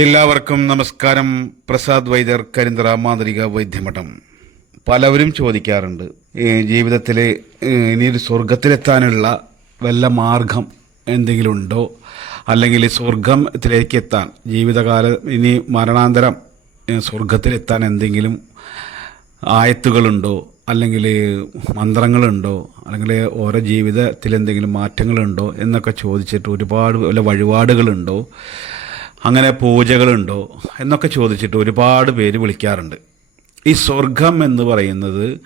എല്ലാവർക്കും നമസ്കാരം. പ്രസാദ് വൈദ്യർ കരിന്തറ മാന്ത്രിക വൈദ്യമഠം. പലവരും ചോദിക്കാറുണ്ട് ജീവിതത്തിലെ ഇനി ഒരു സ്വർഗത്തിലെത്താനുള്ള വല്ല മാർഗം എന്തെങ്കിലും ഉണ്ടോ? അല്ലെങ്കിൽ സ്വർഗത്തിലേക്ക് എത്താൻ ജീവിതകാല ഇനി മരണാന്തരം സ്വർഗത്തിലെത്താൻ എന്തെങ്കിലും ആയത്തുകളുണ്ടോ? അല്ലെങ്കിൽ മന്ത്രങ്ങളുണ്ടോ? അല്ലെങ്കിൽ ഓരോ ജീവിതത്തിൽ എന്തെങ്കിലും മാറ്റങ്ങളുണ്ടോ? എന്നൊക്കെ ചോദിച്ചിട്ട് ഒരുപാട് വല്ല വഴിപാടുകളുണ്ടോ? അങ്ങനെ പൂജകളുണ്ടോ എന്നൊക്കെ ചോദിച്ചിട്ട് ഒരുപാട് പേര് വിളിക്കാറുണ്ട്. ഈ സ്വർഗം എന്ന് പറയുന്നത്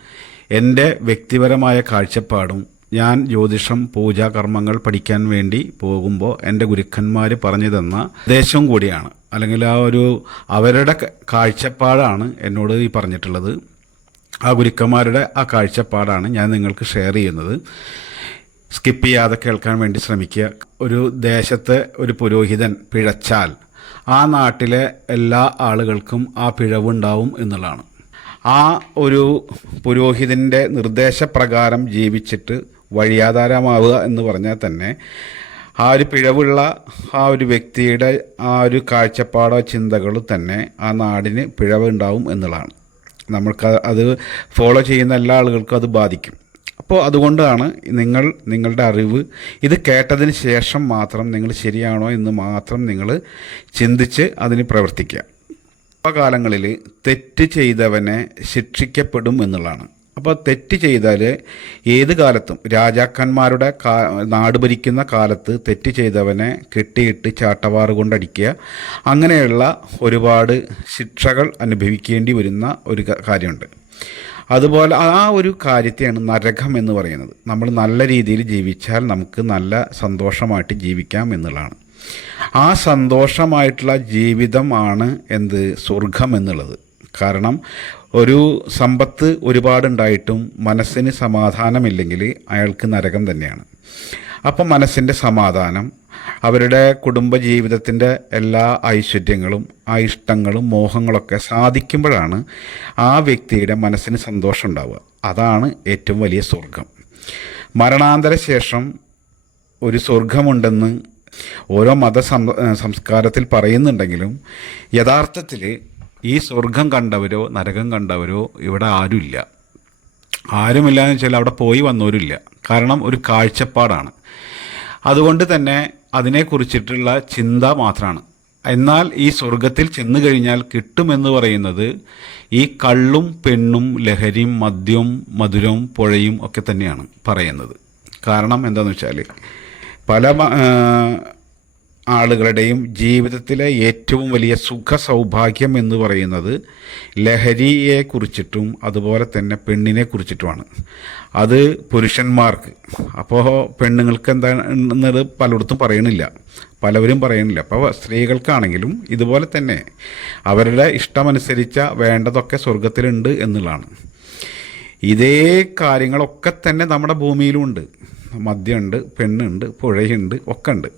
എന്റെ വ്യക്തിപരമായ കാഴ്ചപ്പാടും ഞാൻ ജ്യോതിഷം പൂജാ കർമ്മങ്ങൾ പഠിക്കാൻ വേണ്ടി പോകുമ്പോൾ എന്റെ ഗുരുക്കന്മാർ പറഞ്ഞു തന്ന ദേശവും കൂടിയാണ്. അല്ലെങ്കിൽ ആ ഒരു അവരുടെ കാഴ്ചപ്പാടാണ് എന്നോട് ഈ പറഞ്ഞിട്ടുള്ളത്. ആ ഗുരുക്കന്മാരുടെ ആ കാഴ്ചപ്പാടാണ് ഞാൻ നിങ്ങൾക്ക് ഷെയർ ചെയ്യുന്നത്. സ്കിപ്പ് ചെയ്യാതെ കേൾക്കാൻ വേണ്ടി ശ്രമിക്കുക. ഒരു ദേശത്തെ ഒരു പുരോഹിതൻ പിഴച്ചാൽ ആ നാട്ടിലെ എല്ലാ ആളുകൾക്കും ആ പിഴവുണ്ടാവും എന്നുള്ളതാണ്. ആ ഒരു പുരോഹിതന്റെ നിർദ്ദേശപ്രകാരം ജീവിച്ചിട്ട് വഴിയാധാരമാവുക എന്ന് പറഞ്ഞാൽ തന്നെ ആ ഒരു പിഴവുള്ള ആ ഒരു വ്യക്തിയുടെ ആ ഒരു കാഴ്ചപ്പാടോ ചിന്തകളോ തന്നെ ആ നാടിന് പിഴവുണ്ടാവും എന്നുള്ളതാണ്. നമ്മൾക്ക് അത് ഫോളോ ചെയ്യുന്ന എല്ലാ ആളുകൾക്കും അത് ബാധിക്കും. അപ്പോൾ അതുകൊണ്ടാണ് നിങ്ങൾ നിങ്ങളുടെ അറിവ് ഇത് കേട്ടതിന് ശേഷം മാത്രം നിങ്ങൾ ശരിയാണോ എന്ന് മാത്രം നിങ്ങൾ ചിന്തിച്ച് അതിന് പ്രവർത്തിക്കുക. കാലങ്ങളിൽ തെറ്റ് ചെയ്തവനെ ശിക്ഷിക്കപ്പെടും എന്നുള്ളതാണ്. അപ്പോൾ തെറ്റ് ചെയ്താൽ ഏത് കാലത്തും രാജാക്കന്മാരുടെ കാ നാട് ഭരിക്കുന്ന കാലത്ത് തെറ്റ് ചെയ്തവനെ കെട്ടിയിട്ട് ചാട്ടവാറ് കൊണ്ടടിക്കുക. അങ്ങനെയുള്ള ഒരുപാട് ശിക്ഷകൾ അനുഭവിക്കേണ്ടി വരുന്ന ഒരു കാര്യമുണ്ട്. അതുപോലെ ആ ഒരു കാര്യത്തെയാണ് നരകം എന്ന് പറയുന്നത്. നമ്മൾ നല്ല രീതിയിൽ ജീവിച്ചാൽ നമുക്ക് നല്ല സന്തോഷമായിട്ട് ജീവിക്കാം എന്നുള്ളതാണ്. ആ സന്തോഷമായിട്ടുള്ള ജീവിതമാണ് എന്ത്? സ്വർഗം എന്നുള്ളത്. കാരണം ഒരു സമ്പത്ത് ഒരുപാടുണ്ടായിട്ടും മനസ്സിന് സമാധാനമില്ലെങ്കിൽ അയാൾക്ക് നരകം തന്നെയാണ്. അപ്പം മനസ്സിന്റെ സമാധാനം അവരുടെ കുടുംബ ജീവിതത്തിന്റെ എല്ലാ ഐശ്വര്യങ്ങളും ആ ഇഷ്ടങ്ങളും മോഹങ്ങളൊക്കെ സാധിക്കുമ്പോഴാണ് ആ വ്യക്തിയുടെ മനസ്സിന് സന്തോഷം ഉണ്ടാവുക. അതാണ് ഏറ്റവും വലിയ സ്വർഗം മരണാന്തര ശേഷം ഒരു സ്വർഗമുണ്ടെന്ന് ഓരോ മത സംസ്കാരത്തിൽ പറയുന്നുണ്ടെങ്കിലും യഥാർത്ഥത്തിൽ ഈ സ്വർഗം കണ്ടവരോ നരകം കണ്ടവരോ ഇവിടെ ആരുമില്ല. ആരുമില്ല എന്ന് വെച്ചാൽ അവിടെ പോയി വന്നവരില്ല. കാരണം ഒരു കാഴ്ചപ്പാടാണ്. അതുകൊണ്ട് തന്നെ അതിനെക്കുറിച്ചിട്ടുള്ള ചിന്ത മാത്രമാണ്. എന്നാൽ ഈ സ്വർഗത്തിൽ ചെന്നു കഴിഞ്ഞാൽ കിട്ടുമെന്ന് പറയുന്നത് ഈ കള്ളും പെണ്ണും ലഹരിയും മദ്യവും മധുരവും പുഴയും ഒക്കെ തന്നെയാണ് പറയുന്നത്. കാരണം എന്താണെന്ന് വെച്ചാൽ പല ആളുകളുടെയും ജീവിതത്തിലെ ഏറ്റവും വലിയ സുഖ സൗഭാഗ്യം എന്ന് പറയുന്നത് ലഹരിയെ കുറിച്ചിട്ടും അതുപോലെ തന്നെ പെണ്ണിനെ കുറിച്ചിട്ടുമാണ്. അത് പുരുഷന്മാർക്ക്. അപ്പോൾ പെണ്ണുങ്ങൾക്ക് എന്താണെന്നത് പലയിടത്തും പറയണില്ല. പലവരും പറയണില്ല. അപ്പോൾ സ്ത്രീകൾക്കാണെങ്കിലും ഇതുപോലെ തന്നെ അവരുടെ ഇഷ്ടമനുസരിച്ച വേണ്ടതൊക്കെ സ്വർഗത്തിലുണ്ട് എന്നുള്ളതാണ്. ഇതേ കാര്യങ്ങളൊക്കെ തന്നെ നമ്മുടെ ഭൂമിയിലുമുണ്ട് മദ്യമുണ്ട് പെണ്ണുണ്ട് പുഴയുണ്ട് ഒക്കെ ഉണ്ട്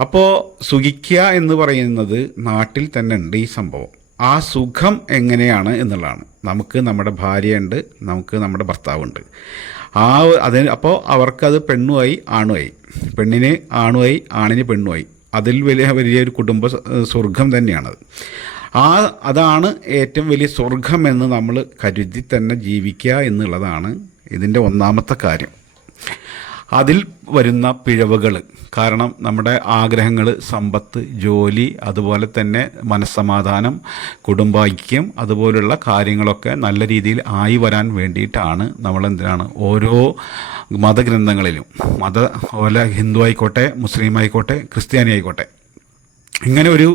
അപ്പോൾ സുഖിക്കുക എന്ന് പറയുന്നത് നാട്ടിൽ തന്നെ ഉണ്ട് ഈ സംഭവം. ആ സുഖം എങ്ങനെയാണ് എന്നുള്ളതാണ്. നമുക്ക് നമ്മുടെ ഭാര്യയുണ്ട് നമുക്ക് നമ്മുടെ ഭർത്താവുണ്ട്. ആ അതിന് അപ്പോൾ അവർക്കത് പെണ്ണുമായി ആണുമായി. പെണ്ണിന് ആണുമായി ആണിന് പെണ്ണുമായി. അതിൽ വലിയ വലിയൊരു കുടുംബ സ്വർഗം തന്നെയാണത്. ആ അതാണ് ഏറ്റവും വലിയ സ്വർഗം എന്ന് നമ്മൾ കരുതി തന്നെ ജീവിക്കുക എന്നുള്ളതാണ് ഇതിന്റെ ഒന്നാമത്തെ കാര്യം. അതിൽ വരുന്ന പിഴവുകൾ കാരണം നമ്മുടെ ആഗ്രഹങ്ങൾ സമ്പത്ത് ജോലി അതുപോലെ തന്നെ മനസ്സമാധാനം കുടുംബൈക്യം അതുപോലുള്ള കാര്യങ്ങളൊക്കെ നല്ല രീതിയിൽ ആയി വരാൻ വേണ്ടിയിട്ടാണ് നമ്മൾ എന്തിനാണ് ഓരോ മതഗ്രന്ഥങ്ങളിലും മത പോലെ ഹിന്ദു ആയിക്കോട്ടെ മുസ്ലിം ആയിക്കോട്ടെ ക്രിസ്ത്യാനി ആയിക്കോട്ടെ ഇങ്ങനെ ഒരു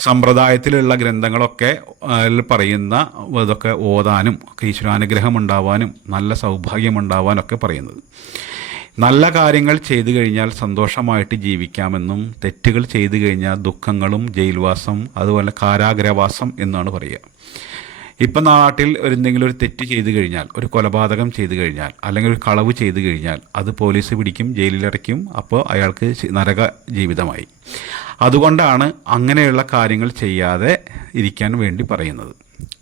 സമ്പ്രദായത്തിലുള്ള ഗ്രന്ഥങ്ങളൊക്കെ പറയുന്ന ഇതൊക്കെ ഓതാനും ഒക്കെ ഈശ്വരാനുഗ്രഹം ഉണ്ടാവാനും നല്ല സൗഭാഗ്യം ഉണ്ടാവാനൊക്കെ പറയുന്നത്. നല്ല കാര്യങ്ങൾ ചെയ്തു കഴിഞ്ഞാൽ സന്തോഷമായിട്ട് ജീവിക്കാമെന്നും തെറ്റുകൾ ചെയ്തു കഴിഞ്ഞാൽ ദുഃഖങ്ങളും ജയിൽവാസം അതുപോലെ കാരാഗ്രഹവാസം എന്നാണ് പറയുക. ഇപ്പം നാട്ടിൽ ഒരു എന്തെങ്കിലും ഒരു തെറ്റ് ചെയ്തു കഴിഞ്ഞാൽ ഒരു കൊലപാതകം ചെയ്തു കഴിഞ്ഞാൽ അല്ലെങ്കിൽ ഒരു കളവ് ചെയ്തു കഴിഞ്ഞാൽ അത് പോലീസ് പിടിക്കും ജയിലിലടയ്ക്കും അപ്പോൾ അയാൾക്ക് നരക ജീവിതമായി. അതുകൊണ്ടാണ് അങ്ങനെയുള്ള കാര്യങ്ങൾ ചെയ്യാതെ ഇരിക്കാൻ വേണ്ടി പറയുന്നത്.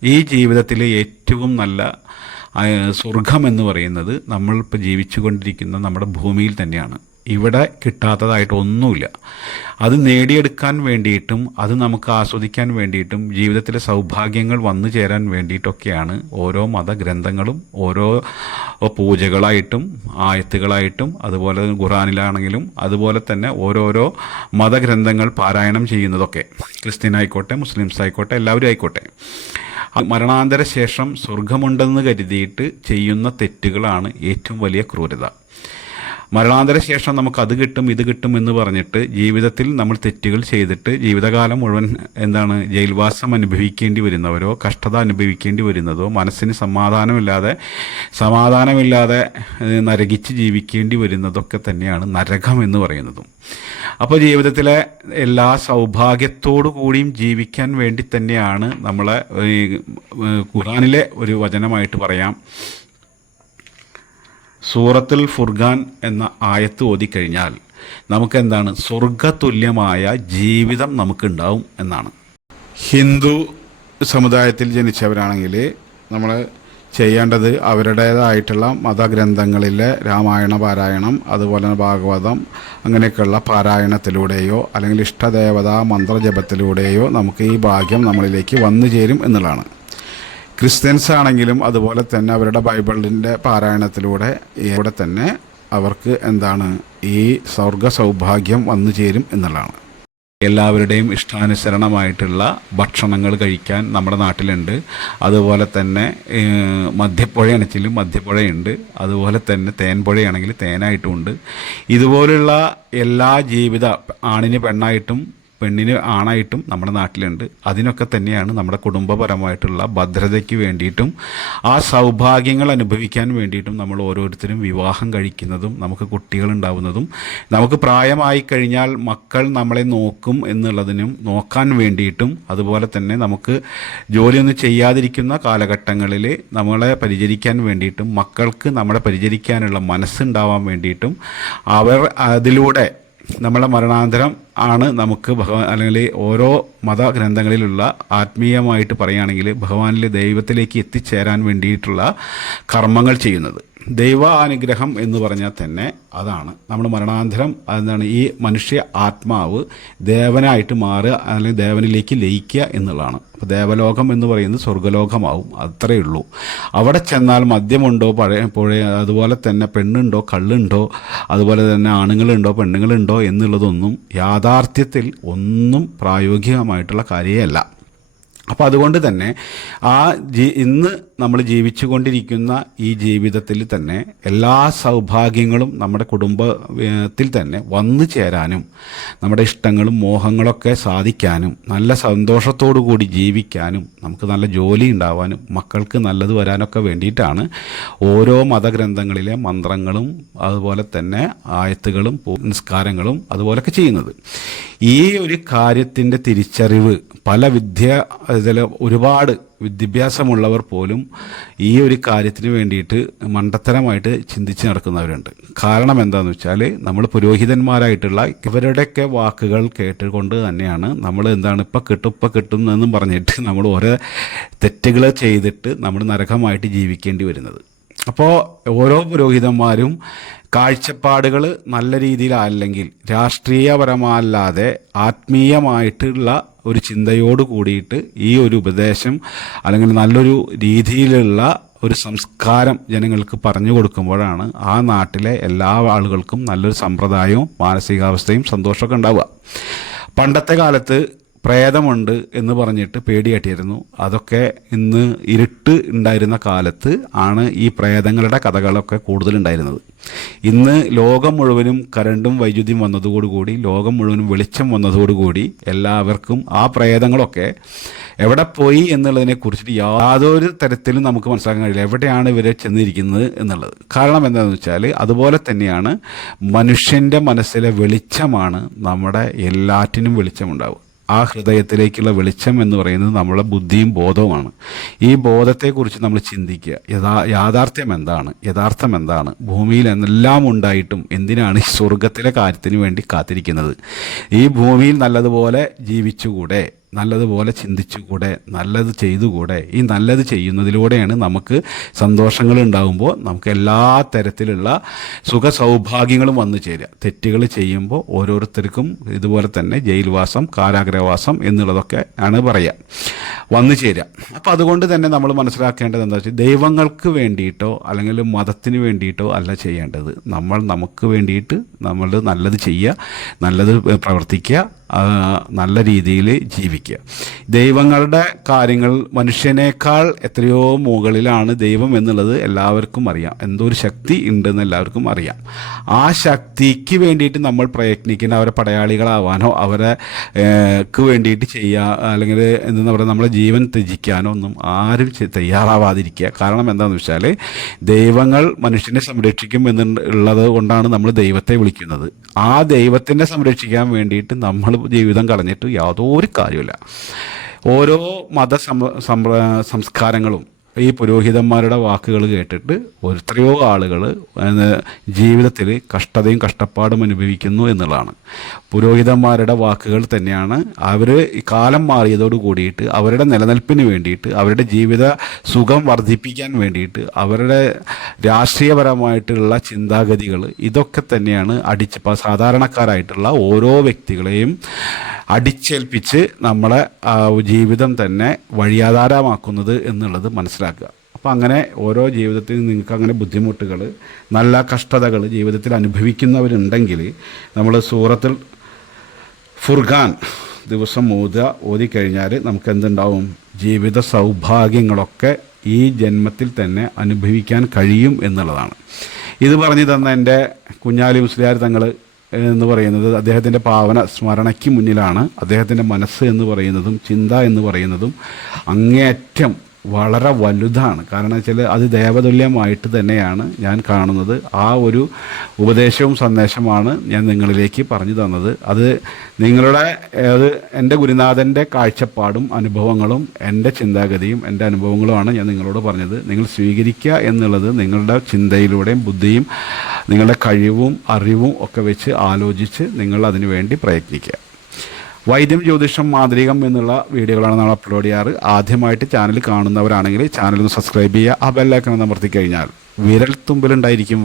ഈ ജീവിതത്തിലെ ഏറ്റവും നല്ല സ്വർഗം എന്ന് പറയുന്നത് നമ്മളിപ്പോൾ ജീവിച്ചുകൊണ്ടിരിക്കുന്ന നമ്മുടെ ഭൂമിയിൽ തന്നെയാണ്. ഇവിടെ കിട്ടാത്തതായിട്ട് ഒന്നുമില്ല. അത് നേടിയെടുക്കാൻ വേണ്ടിയിട്ടും അത് നമുക്ക് ആസ്വദിക്കാൻ വേണ്ടിയിട്ടും ജീവിതത്തിലെ സൗഭാഗ്യങ്ങൾ വന്നു ചേരാൻ വേണ്ടിയിട്ടൊക്കെയാണ് ഓരോ മതഗ്രന്ഥങ്ങളും ഓരോ പൂജകളായിട്ടും ആയത്തുകളായിട്ടും അതുപോലെ ഖുറാനിലാണെങ്കിലും അതുപോലെ തന്നെ ഓരോരോ മതഗ്രന്ഥങ്ങൾ പാരായണം ചെയ്യുന്നതൊക്കെ. ക്രിസ്ത്യൻ ആയിക്കോട്ടെ മുസ്ലിംസ് ആയിക്കോട്ടെ എല്ലാവരും ആയിക്കോട്ടെ. മരണാന്തര ശേഷം സ്വർഗമുണ്ടെന്ന് കരുതിയിട്ട് ചെയ്യുന്ന തെറ്റുകളാണ് ഏറ്റവും വലിയ ക്രൂരത. മരണാന്തര ശേഷം നമുക്ക് അത് കിട്ടും ഇത് കിട്ടും എന്ന് പറഞ്ഞിട്ട് ജീവിതത്തിൽ നമ്മൾ തെറ്റുകൾ ചെയ്തിട്ട് ജീവിതകാലം മുഴുവൻ എന്താണ് ജയിൽവാസം അനുഭവിക്കേണ്ടി വരുന്നവരോ കഷ്ടത അനുഭവിക്കേണ്ടി വരുന്നതോ മനസ്സിന് സമാധാനമില്ലാതെ സമാധാനമില്ലാതെ നരകിച്ച് ജീവിക്കേണ്ടി വരുന്നതൊക്കെ തന്നെയാണ് നരകം എന്ന് പറയുന്നതും. അപ്പോൾ ജീവിതത്തിലെ എല്ലാ സൗഭാഗ്യത്തോടു കൂടിയും ജീവിക്കാൻ വേണ്ടി തന്നെയാണ് നമ്മളെ ഖുറാനിലെ ഒരു വചനമായിട്ട് പറയാം. സൂറത്തുൽ ഫുർഖാൻ എന്ന ആയത്ത് ഓതിക്കഴിഞ്ഞാൽ നമുക്കെന്താണ്? സ്വർഗതുല്യമായ ജീവിതം നമുക്കുണ്ടാവും എന്നാണ്. ഹിന്ദു സമുദായത്തിൽ ജനിച്ചവരാണെങ്കിൽ നമ്മൾ ചെയ്യേണ്ടത് അവരുടേതായിട്ടുള്ള മതഗ്രന്ഥങ്ങളിലെ രാമായണ പാരായണം അതുപോലെ തന്നെ ഭാഗവതം അങ്ങനെയൊക്കെയുള്ള പാരായണത്തിലൂടെയോ അല്ലെങ്കിൽ ഇഷ്ടദേവതാ മന്ത്രജപത്തിലൂടെയോ നമുക്ക് ഈ ഭാഗ്യം നമ്മളിലേക്ക് വന്നു ചേരും എന്നുള്ളതാണ്. ക്രിസ്ത്യൻസ് ആണെങ്കിലും അതുപോലെ തന്നെ അവരുടെ ബൈബിളിന്റെ പാരായണത്തിലൂടെ ഇവിടെ തന്നെ അവർക്ക് എന്താണ് ഈ സ്വർഗ സൗഭാഗ്യം വന്നു ചേരും എന്നുള്ളതാണ്. എല്ലാവരുടെയും ഇഷ്ടാനുസരണമായിട്ടുള്ള ഭക്ഷണങ്ങൾ കഴിക്കാൻ നമ്മുടെ നാട്ടിലുണ്ട്. അതുപോലെ തന്നെ മദ്യപ്പുഴയാണെങ്കിലും മധ്യപ്പുഴയുണ്ട് അതുപോലെ തന്നെ തേൻപുഴയാണെങ്കിൽ തേനായിട്ടുമുണ്ട്. ഇതുപോലുള്ള എല്ലാ ജീവിത ആണിന് പെണ്ണായിട്ടും പെണ്ണിന് ആണായിട്ടും നമ്മുടെ നാട്ടിലുണ്ട്. അതിനൊക്കെ തന്നെയാണ് നമ്മുടെ കുടുംബപരമായിട്ടുള്ള ഭദ്രതയ്ക്ക് വേണ്ടിയിട്ടും ആ സൗഭാഗ്യങ്ങൾ അനുഭവിക്കാൻ വേണ്ടിയിട്ടും നമ്മൾ ഓരോരുത്തരും വിവാഹം കഴിക്കുന്നതും നമുക്ക് കുട്ടികൾ ഉണ്ടാവുന്നതും നമുക്ക് പ്രായമായി കഴിഞ്ഞാൽ മക്കൾ നമ്മളെ നോക്കും എന്നുള്ളതിനും നോക്കാൻ വേണ്ടിയിട്ടും അതുപോലെ തന്നെ നമുക്ക് ജോലിയൊന്നും ചെയ്യാതിരിക്കുന്ന കാലഘട്ടങ്ങളിൽ നമ്മളെ പരിചരിക്കാൻ വേണ്ടിയിട്ടും മക്കൾക്ക് നമ്മളെ പരിചരിക്കാനുള്ള മനസ്സുണ്ടാവാൻ വേണ്ടിയിട്ടും അവർ അതിലൂടെ നമ്മളെ മരണാന്തരം ആണ് നമുക്ക് ഭഗവാൻ അല്ലെങ്കിൽ ഓരോ മതഗ്രന്ഥങ്ങളിലുള്ള ആത്മീയമായിട്ട് പറയുകയാണെങ്കിൽ ഭഗവാനിലെ ദൈവത്തിലേക്ക് എത്തിച്ചേരാൻ വേണ്ടിയിട്ടുള്ള കർമ്മങ്ങൾ ചെയ്യുന്നത്. ദൈവ അനുഗ്രഹം എന്ന് പറഞ്ഞാൽ തന്നെ അതാണ്. നമ്മൾ മരണാന്തരം അതെന്താണ്? ഈ മനുഷ്യ ആത്മാവ് ദേവനായിട്ട് മാറുക അല്ലെങ്കിൽ ദേവനിലേക്ക് ലയിക്കുക എന്നുള്ളതാണ്. അപ്പോൾ ദേവലോകം എന്ന് പറയുന്നത് സ്വർഗലോകമാവും അത്രയേ ഉള്ളൂ. അവിടെ ചെന്നാൽ മദ്യമുണ്ടോ? പഴയ പുഴ അതുപോലെ തന്നെ പെണ്ണുണ്ടോ? കള്ളുണ്ടോ? അതുപോലെ തന്നെ ആണുങ്ങളുണ്ടോ? പെണ്ണുങ്ങളുണ്ടോ? എന്നുള്ളതൊന്നും യാഥാർത്ഥ്യത്തിൽ ഒന്നും പ്രായോഗികമായിട്ടുള്ള കാര്യമല്ല. അപ്പോൾ അതുകൊണ്ട് തന്നെ ആ ജീ ഇന്ന് നമ്മൾ ജീവിച്ചു കൊണ്ടിരിക്കുന്ന ഈ ജീവിതത്തിൽ തന്നെ എല്ലാ സൗഭാഗ്യങ്ങളും നമ്മുടെ കുടുംബത്തിൽ തന്നെ വന്നു ചേരാനും നമ്മുടെ ഇഷ്ടങ്ങളും മോഹങ്ങളൊക്കെ സാധിക്കാനും നല്ല സന്തോഷത്തോടു കൂടി ജീവിക്കാനും നമുക്ക് നല്ല ജോലി ഉണ്ടാവാനും മക്കൾക്ക് നല്ലത് വരാനൊക്കെ വേണ്ടിയിട്ടാണ് ഓരോ മതഗ്രന്ഥങ്ങളിലെ മന്ത്രങ്ങളും അതുപോലെ തന്നെ ആയത്തുകളും നിസ്കാരങ്ങളും അതുപോലൊക്കെ ചെയ്യുന്നത്. ഈ ഒരു കാര്യത്തിന്റെ തിരിച്ചറിവ് പല വിദ്യ ഇതിൽ ഒരുപാട് വിദ്യാഭ്യാസമുള്ളവർ പോലും ഈ ഒരു കാര്യത്തിന് വേണ്ടിയിട്ട് മണ്ടത്തരമായിട്ട് ചിന്തിച്ച് നടക്കുന്നവരുണ്ട്. കാരണം എന്താണെന്ന് വെച്ചാൽ നമ്മൾ പുരോഹിതന്മാരായിട്ടുള്ള ഇവരുടെയൊക്കെ വാക്കുകൾ കേട്ടുകൊണ്ട് തന്നെയാണ് നമ്മൾ എന്താണ് ഇപ്പം കിട്ടും ഇപ്പം കിട്ടും എന്നും പറഞ്ഞിട്ട് നമ്മൾ ഓരോ തെറ്റുകൾ ചെയ്തിട്ട് നമ്മൾ നരകമായിട്ട് ജീവിക്കേണ്ടി വരുന്നത്. അപ്പോൾ ഓരോ പുരോഹിതന്മാരും കാഴ്ചപ്പാടുകൾ നല്ല രീതിയിലല്ലെങ്കിൽ രാഷ്ട്രീയപരമല്ലാതെ ആത്മീയമായിട്ടുള്ള ഒരു ചിന്തയോട് കൂടിയിട്ട് ഈ ഒരു ഉപദേശം അല്ലെങ്കിൽ നല്ലൊരു രീതിയിലുള്ള ഒരു സംസ്കാരം ജനങ്ങൾക്ക് പറഞ്ഞു കൊടുക്കുമ്പോഴാണ് ആ നാട്ടിലെ എല്ലാ ആളുകൾക്കും നല്ലൊരു സമ്പ്രദായവും മാനസികാവസ്ഥയും സന്തോഷമൊക്കെ ഉണ്ടാവുക. പണ്ടത്തെ കാലത്ത് പ്രേതമുണ്ട് എന്ന് പറഞ്ഞിട്ട് പേടിയാട്ടിയിരുന്നു അതൊക്കെ ഇന്ന് ഇരുട്ട് ഉണ്ടായിരുന്ന കാലത്ത് ആണ് ഈ പ്രേതങ്ങളുടെ കഥകളൊക്കെ കൂടുതലുണ്ടായിരുന്നത്. ഇന്ന് ലോകം മുഴുവനും കരണ്ടും വൈദ്യുതിയും വന്നതോടുകൂടി ലോകം മുഴുവനും വെളിച്ചം വന്നതോടുകൂടി എല്ലാവർക്കും ആ പ്രേതങ്ങളൊക്കെ എവിടെ പോയി എന്നുള്ളതിനെ കുറിച്ചിട്ട് യാതൊരു തരത്തിലും നമുക്ക് മനസ്സിലാക്കാൻ കഴിയില്ല. എവിടെയാണ് ഇവരെ ചെന്നിരിക്കുന്നത് എന്നുള്ളത്. കാരണം എന്താണെന്ന് വെച്ചാൽ അതുപോലെ തന്നെയാണ് മനുഷ്യന്റെ മനസ്സിലെ വെളിച്ചമാണ് നമ്മുടെ എല്ലാറ്റിനും വെളിച്ചമുണ്ടാവുക. ആ ഹൃദയത്തിലേക്കുള്ള വെളിച്ചം എന്ന് പറയുന്നത് നമ്മളെ ബുദ്ധിയും ബോധവുമാണ്. ഈ ബോധത്തെക്കുറിച്ച് നമ്മൾ ചിന്തിക്കുക. യഥാ യാഥാർത്ഥ്യം എന്താണ്? യഥാർത്ഥം എന്താണ്? ഭൂമിയിൽ എല്ലാം ഉണ്ടായിട്ടും എന്തിനാണ് ഈ സ്വർഗത്തിലെ കാര്യത്തിന് വേണ്ടി കാത്തിരിക്കുന്നത്? ഈ ഭൂമിയിൽ നല്ലതുപോലെ ജീവിച്ചുകൂടെ? നല്ലതുപോലെ ചിന്തിച്ചുകൂടെ നല്ലത് ചെയ്തുകൂടെ ഈ നല്ലത് ചെയ്യുന്നതിലൂടെയാണ് നമുക്ക് സന്തോഷങ്ങൾ ഉണ്ടാകുമ്പോൾ നമുക്ക് എല്ലാ തരത്തിലുള്ള സുഖ സൗഭാഗ്യങ്ങളും വന്നു ചേരുക. തെറ്റുകൾ ചെയ്യുമ്പോൾ ഓരോരുത്തർക്കും ഇതുപോലെ തന്നെ ജയിൽവാസം കാരാഗ്രഹവാസം എന്നുള്ളതൊക്കെ ആണ് പറയുക. വന്നു ചേരുക. അപ്പം അതുകൊണ്ട് തന്നെ നമ്മൾ മനസ്സിലാക്കേണ്ടത് എന്താ വെച്ചാൽ ദൈവങ്ങൾക്ക് വേണ്ടിയിട്ടോ അല്ലെങ്കിൽ മതത്തിന് വേണ്ടിയിട്ടോ അല്ല ചെയ്യേണ്ടത്. നമ്മൾ നമുക്ക് വേണ്ടിയിട്ട് നമ്മൾ നല്ലത് ചെയ്യുക നല്ലത് പ്രവർത്തിക്കുക നല്ല രീതിയിൽ ജീവിക്കുക. ദൈവങ്ങളുടെ കാര്യങ്ങൾ മനുഷ്യനേക്കാൾ എത്രയോ മുകളിലാണ് ദൈവം എന്നുള്ളത് എല്ലാവർക്കും അറിയാം. എന്തോ ഒരു ശക്തി ഉണ്ടെന്ന് എല്ലാവർക്കും അറിയാം. ആ ശക്തിക്ക് വേണ്ടിയിട്ട് നമ്മൾ പ്രയത്നിക്കുന്ന അവരെ പടയാളികളാവാനോ അവരെ വേണ്ടിയിട്ട് ചെയ്യുക അല്ലെങ്കിൽ എന്താ പറയുക നമ്മളെ ജീവൻ ത്യജിക്കാനോ ഒന്നും ആരും തയ്യാറാവാതിരിക്കുക. കാരണം എന്താണെന്ന് വെച്ചാൽ ദൈവങ്ങൾ മനുഷ്യനെ സംരക്ഷിക്കും എന്നുള്ളത് കൊണ്ടാണ് നമ്മൾ ദൈവത്തെ വിളിക്കുന്നത്. ആ ദൈവത്തിനെ സംരക്ഷിക്കാൻ വേണ്ടിയിട്ട് നമ്മൾ ജീവിതം കളഞ്ഞിട്ട് യാതൊരു കാര്യമില്ല ഓരോ മത സംസ്കാരങ്ങളും ഈ പുരോഹിതന്മാരുടെ വാക്കുകൾ കേട്ടിട്ട് എത്രയോ ആളുകൾ ജീവിതത്തിൽ കഷ്ടതയും കഷ്ടപ്പാടും അനുഭവിക്കുന്നു എന്നുള്ളതാണ്. പുരോഹിതന്മാരുടെ വാക്കുകൾ തന്നെയാണ് അവർ കാലം മാറിയതോട് കൂടിയിട്ട് അവരുടെ നിലനിൽപ്പിന് വേണ്ടിയിട്ട് അവരുടെ ജീവിത സുഖം വർദ്ധിപ്പിക്കാൻ വേണ്ടിയിട്ട് അവരുടെ രാഷ്ട്രീയപരമായിട്ടുള്ള ചിന്താഗതികൾ ഇതൊക്കെ തന്നെയാണ് അടിച്ച് സാധാരണക്കാരായിട്ടുള്ള ഓരോ വ്യക്തികളെയും അടിച്ചേൽപ്പിച്ച് നമ്മളെ ജീവിതം തന്നെ വഴിയാധാരമാക്കുന്നത് എന്നുള്ളത് മനസ്സിലാക്കുക. അപ്പോൾ അങ്ങനെ ഓരോ ജീവിതത്തിൽ നിങ്ങൾക്ക് അങ്ങനെ ബുദ്ധിമുട്ടുകൾ നല്ല കഷ്ടതകൾ ജീവിതത്തിൽ അനുഭവിക്കുന്നവരുണ്ടെങ്കിൽ നമ്മൾ സൂറത്തിൽ ഫുർഖാൻ ദിവസം ഓതുക ഓതിക്കഴിഞ്ഞാൽ നമുക്ക് എന്തുണ്ടാവും? ജീവിത സൗഭാഗ്യങ്ങളൊക്കെ ഈ ജന്മത്തിൽ തന്നെ അനുഭവിക്കാൻ കഴിയും എന്നുള്ളതാണ്. ഇത് പറഞ്ഞു തന്ന എന്റെ കുഞ്ഞാലി മുസ്ലിയാർ തങ്ങൾ എന്ന് പറയുന്നത് അദ്ദേഹത്തിന്റെ പാവന സ്മരണയ്ക്ക് മുന്നിലാണ്. അദ്ദേഹത്തിന്റെ മനസ്സ് എന്ന് പറയുന്നതും ചിന്ത എന്ന് പറയുന്നതും അങ്ങേയറ്റം വളരെ വലുതാണ്. കാരണം വെച്ചാൽ അത് ദേവതുല്യമായിട്ട് തന്നെയാണ് ഞാൻ കാണുന്നത്. ആ ഒരു ഉപദേശവും സന്ദേശമാണ് ഞാൻ നിങ്ങളിലേക്ക് പറഞ്ഞു തന്നത്. അത് നിങ്ങളുടെ അത് എന്റെ ഗുരുനാഥന്റെ കാഴ്ചപ്പാടും അനുഭവങ്ങളും എന്റെ ചിന്താഗതിയും എന്റെ അനുഭവങ്ങളുമാണ് ഞാൻ നിങ്ങളോട് പറഞ്ഞത്. നിങ്ങൾ സ്വീകരിക്കുക എന്നുള്ളത് നിങ്ങളുടെ ചിന്തയിലൂടെയും ബുദ്ധിയും നിങ്ങളുടെ കഴിവും അറിവും ഒക്കെ വെച്ച് ആലോചിച്ച് നിങ്ങൾ അതിനു വേണ്ടി പ്രയത്നിക്കുക. വൈദ്യം ജ്യോതിഷം മാന്ത്രികം എന്നുള്ള വീഡിയോകളാണ് നമ്മൾ അപ്ലോഡ് ചെയ്യാറ്. ആദ്യമായിട്ട് ചാനൽ കാണുന്നവരാണെങ്കിൽ ചാനൽ ഒന്ന് സബ്സ്ക്രൈബ് ചെയ്യുക. ആ ബെല്ലൈക്കൺ അമർത്തി കഴിഞ്ഞാൽ വിരൽ തുമ്പിലുണ്ടായിരിക്കും